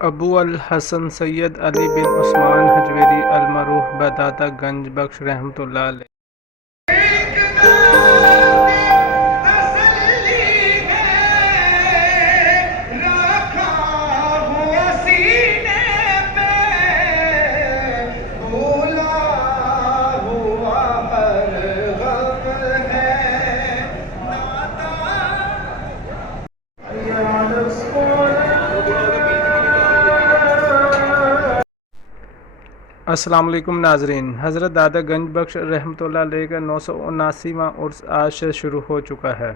ابو الحسن سید علی بن عثمان حجویری المعروف بداتا گنج بخش رحمۃ اللہ علیہ السلام علیکم ناظرین، حضرت داتا گنج بخش رحمۃ اللہ علیہ کا 979واں عرس آج سے شروع ہو چکا ہے۔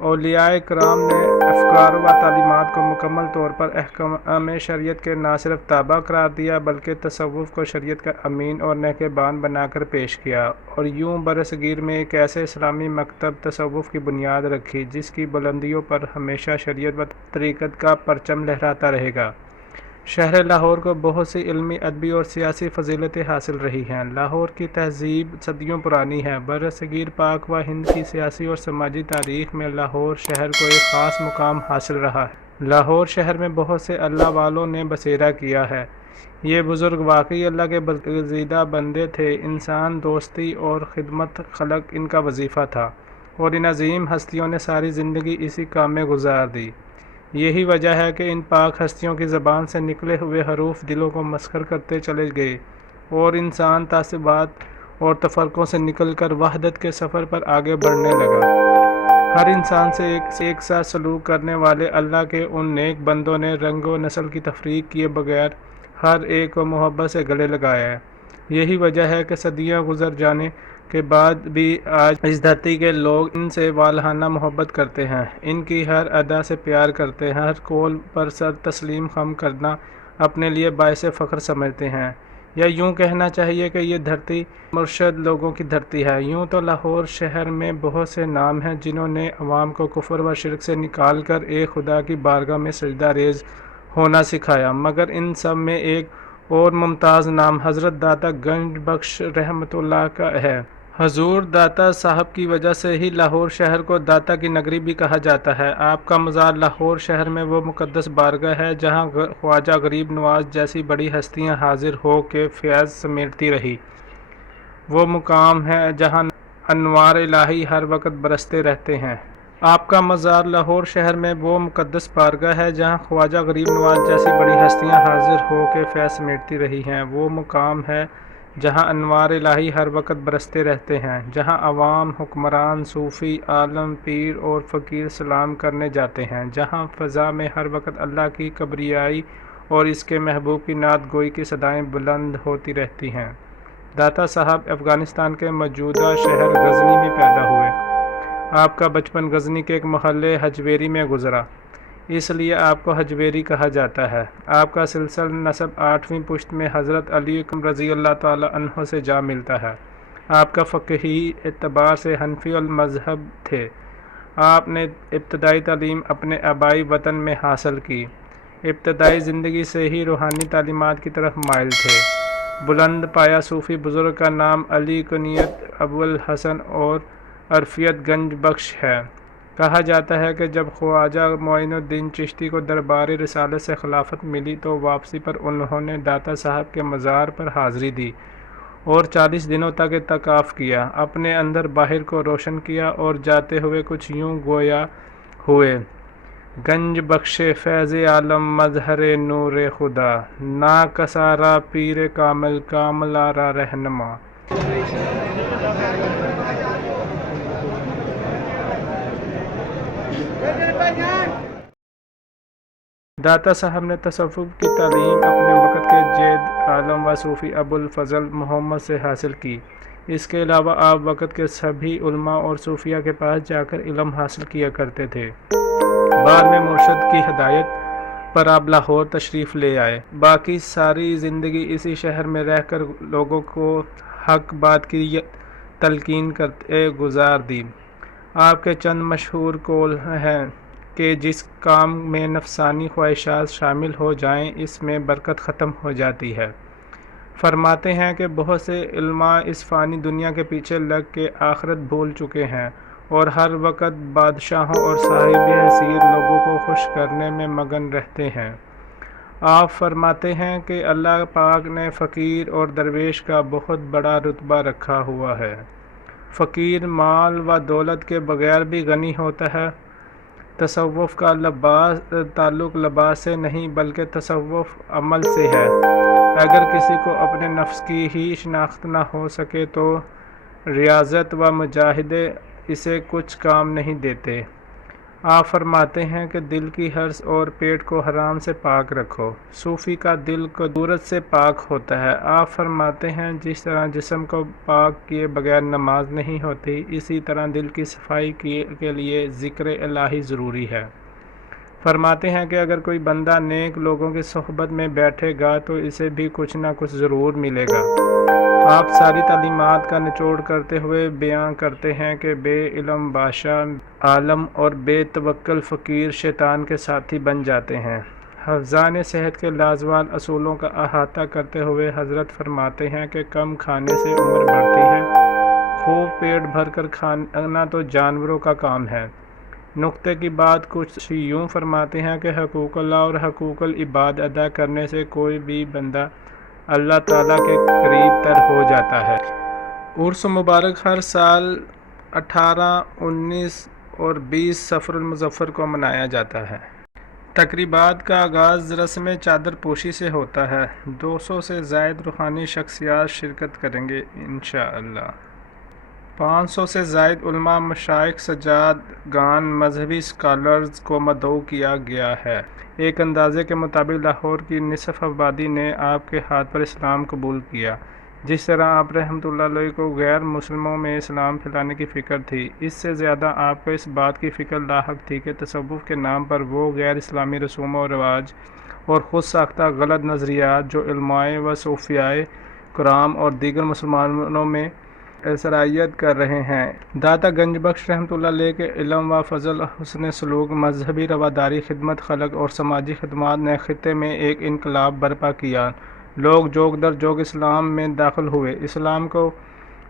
اولیاء کرام نے افکار و تعلیمات کو مکمل طور پر احکام شریعت کے نہ صرف تابع قرار دیا بلکہ تصوف کو شریعت کا امین اور نگہبان بنا کر پیش کیا، اور یوں برصغیر میں ایک ایسے اسلامی مکتب تصوف کی بنیاد رکھی جس کی بلندیوں پر ہمیشہ شریعت و طریقت کا پرچم لہراتا رہے گا۔ شہر لاہور کو بہت سی علمی، ادبی اور سیاسی فضیلتیں حاصل رہی ہیں۔ لاہور کی تہذیب صدیوں پرانی ہے۔ برصغیر پاک و ہند کی سیاسی اور سماجی تاریخ میں لاہور شہر کو ایک خاص مقام حاصل رہا ہے۔ لاہور شہر میں بہت سے اللہ والوں نے بسیرا کیا ہے۔ یہ بزرگ واقعی اللہ کے برگزیدہ بندے تھے۔ انسان دوستی اور خدمت خلق ان کا وظیفہ تھا، اور ان عظیم ہستیوں نے ساری زندگی اسی کام میں گزار دی۔ یہی وجہ ہے کہ ان پاک ہستیوں کی زبان سے نکلے ہوئے حروف دلوں کو مسحور کرتے چلے گئے، اور انسان تعصبات اور تفرقوں سے نکل کر وحدت کے سفر پر آگے بڑھنے لگا۔ ہر انسان سے ایک ساتھ سلوک کرنے والے اللہ کے ان نیک بندوں نے رنگ و نسل کی تفریق کیے بغیر ہر ایک کو محبت سے گلے لگایا ہے۔ یہی وجہ ہے کہ صدیاں گزر جانے کے بعد بھی آج اس دھرتی کے لوگ ان سے والہانہ محبت کرتے ہیں، ان کی ہر ادا سے پیار کرتے ہیں، ہر قول پر سر تسلیم خم کرنا اپنے لیے باعث فخر سمجھتے ہیں۔ یا یوں کہنا چاہیے کہ یہ دھرتی مرشد لوگوں کی دھرتی ہے۔ یوں تو لاہور شہر میں بہت سے نام ہیں جنہوں نے عوام کو کفر و شرک سے نکال کر ایک خدا کی بارگاہ میں سجدہ ریز ہونا سکھایا، مگر ان سب میں ایک اور ممتاز نام حضرت داتا گنج بخش رحمۃ اللہ کا ہے۔ حضور داتا صاحب کی وجہ سے ہی لاہور شہر کو داتا کی نگری بھی کہا جاتا ہے۔ آپ کا مزار لاہور شہر میں وہ مقدس بارگاہ ہے جہاں خواجہ غریب نواز جیسی بڑی ہستیاں حاضر ہو کے فیض سمیٹتی رہی۔ وہ مقام ہے جہاں انوار الہی ہر وقت برستے رہتے ہیں۔ آپ کا مزار لاہور شہر میں وہ مقدس بارگاہ ہے جہاں خواجہ غریب نواز جیسی بڑی ہستیاں حاضر ہو کے فیض سمیٹتی رہی ہیں۔ وہ مقام ہے جہاں انوار الہی ہر وقت برستے رہتے ہیں، جہاں عوام، حکمران، صوفی، عالم، پیر اور فقیر سلام کرنے جاتے ہیں، جہاں فضا میں ہر وقت اللہ کی کبریائی اور اس کے محبوب کی نعت گوئی کی صدائیں بلند ہوتی رہتی ہیں۔ داتا صاحب افغانستان کے موجودہ شہر غزنی میں پیدا ہوئے۔ آپ کا بچپن غزنی کے ایک محلے حجویری میں گزرا، اس لیے آپ کو حجویری کہا جاتا ہے۔ آپ کا سلسلہ نسب 8ویں پشت میں حضرت علی رضی اللہ تعالیٰ عنہ سے جا ملتا ہے۔ آپ کا فقہی اعتبار سے حنفی المذہب تھے۔ آپ نے ابتدائی تعلیم اپنے آبائی وطن میں حاصل کی۔ ابتدائی زندگی سے ہی روحانی تعلیمات کی طرف مائل تھے۔ بلند پایہ صوفی بزرگ کا نام علی کنیت ابو الحسن اور عرفیت گنج بخش ہے۔ کہا جاتا ہے کہ جب خواجہ معین الدین چشتی کو دربار رسالت سے خلافت ملی تو واپسی پر انہوں نے داتا صاحب کے مزار پر حاضری دی اور 40 دنوں تک اعتکاف کیا، اپنے اندر باہر کو روشن کیا، اور جاتے ہوئے کچھ یوں گویا ہوئے: گنج بخش فیض عالم مظہر نور خدا، نا کسارا پیر کامل کامل آرا رہنما۔ داتا صاحب نے تصوف کی تعلیم اپنے وقت کے جید عالم و صوفی ابو الفضل محمد سے حاصل کی۔ اس کے علاوہ آپ وقت کے سبھی علماء اور صوفیاء کے پاس جا کر علم حاصل کیا کرتے تھے۔ بعد میں مرشد کی ہدایت پر آپ لاہور تشریف لے آئے۔ باقی ساری زندگی اسی شہر میں رہ کر لوگوں کو حق بات کی تلقین کرتے گزار دی۔ آپ کے چند مشہور قول ہیں کہ جس کام میں نفسانی خواہشات شامل ہو جائیں اس میں برکت ختم ہو جاتی ہے۔ فرماتے ہیں کہ بہت سے علماء اس فانی دنیا کے پیچھے لگ کے آخرت بھول چکے ہیں اور ہر وقت بادشاہوں اور صاحب حیثیت لوگوں کو خوش کرنے میں مگن رہتے ہیں۔ آپ فرماتے ہیں کہ اللہ پاک نے فقیر اور درویش کا بہت بڑا رتبہ رکھا ہوا ہے۔ فقیر مال و دولت کے بغیر بھی غنی ہوتا ہے۔ تصوف کا تعلق لباس سے نہیں بلکہ تصوف عمل سے ہے۔ اگر کسی کو اپنے نفس کی ہی شناخت نہ ہو سکے تو ریاضت و مجاہدے اسے کچھ کام نہیں دیتے۔ آپ فرماتے ہیں کہ دل کی حرص اور پیٹ کو حرام سے پاک رکھو۔ صوفی کا دل کدورت سے پاک ہوتا ہے۔ آپ فرماتے ہیں جس طرح جسم کو پاک کیے بغیر نماز نہیں ہوتی، اسی طرح دل کی صفائی کے لیے ذکر الہی ضروری ہے۔ فرماتے ہیں کہ اگر کوئی بندہ نیک لوگوں کی صحبت میں بیٹھے گا تو اسے بھی کچھ نہ کچھ ضرور ملے گا۔ آپ ساری تعلیمات کا نچوڑ کرتے ہوئے بیان کرتے ہیں کہ بے علم بادشاہ عالم اور بے توکل فقیر شیطان کے ساتھی بن جاتے ہیں۔ حفظان صحت کے لازوال اصولوں کا احاطہ کرتے ہوئے حضرت فرماتے ہیں کہ کم کھانے سے عمر بڑھتی ہے، خوب پیٹ بھر کر کھانا تو جانوروں کا کام ہے۔ نقطے کی بات کچھ یوں فرماتے ہیں کہ حقوق اللہ اور حقوق العباد ادا کرنے سے کوئی بھی بندہ اللہ تعالیٰ کے قریب تر ہو جاتا ہے۔ عرس مبارک ہر سال 18، 19 اور 20 صفر المظفر کو منایا جاتا ہے۔ تقریبات کا آغاز رسم چادر پوشی سے ہوتا ہے۔ 200 سے زائد روحانی شخصیات شرکت کریں گے انشاءاللہ۔ 500 سے زائد علماء، مشائخ، سجادگان، مذہبی اسکالرز کو مدعو کیا گیا ہے۔ ایک اندازے کے مطابق لاہور کی نصف آبادی نے آپ کے ہاتھ پر اسلام قبول کیا۔ جس طرح آپ رحمۃ اللہ علیہ کو غیر مسلموں میں اسلام پھیلانے کی فکر تھی، اس سے زیادہ آپ کو اس بات کی فکر لاحق تھی کہ تصوف کے نام پر وہ غیر اسلامی رسوم و رواج اور خود ساختہ غلط نظریات جو علماء و صوفیاء کرام اور دیگر مسلمانوں میں سرایت کر رہے ہیں۔ داتا گنج بخش رحمۃ اللہ علیہ کے علم و فضل، حسن سلوک، مذہبی رواداری، خدمت خلق اور سماجی خدمات نے خطے میں ایک انقلاب برپا کیا۔ لوگ جوگ در جوگ اسلام میں داخل ہوئے، اسلام کو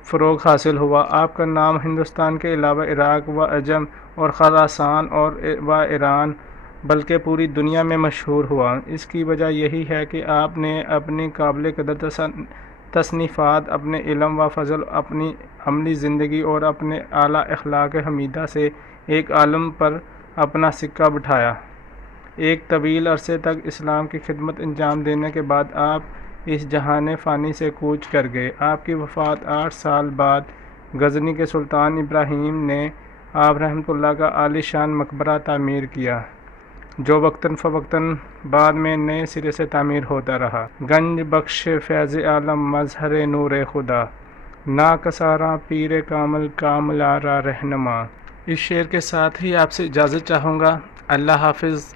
فروغ حاصل ہوا۔ آپ کا نام ہندوستان کے علاوہ عراق و عجم اور خراسان و ایران بلکہ پوری دنیا میں مشہور ہوا۔ اس کی وجہ یہی ہے کہ آپ نے اپنی قابل قدر تصنیفات، اپنے علم و فضل، اپنی عملی زندگی اور اپنے اعلیٰ اخلاق حمیدہ سے ایک عالم پر اپنا سکہ بٹھایا۔ ایک طویل عرصے تک اسلام کی خدمت انجام دینے کے بعد آپ اس جہان فانی سے کوچ کر گئے۔ آپ کی وفات 8 سال بعد غزنی کے سلطان ابراہیم نے آپ رحمۃ اللہ کا عالی شان مقبرہ تعمیر کیا، جو وقتاً فوقتاً بعد میں نئے سرے سے تعمیر ہوتا رہا۔ گنج بخش فیض عالم مظہر نور خدا، نا کسارا پیر کامل کامل آرا رہنما۔ اس شعر کے ساتھ ہی آپ سے اجازت چاہوں گا۔ اللہ حافظ۔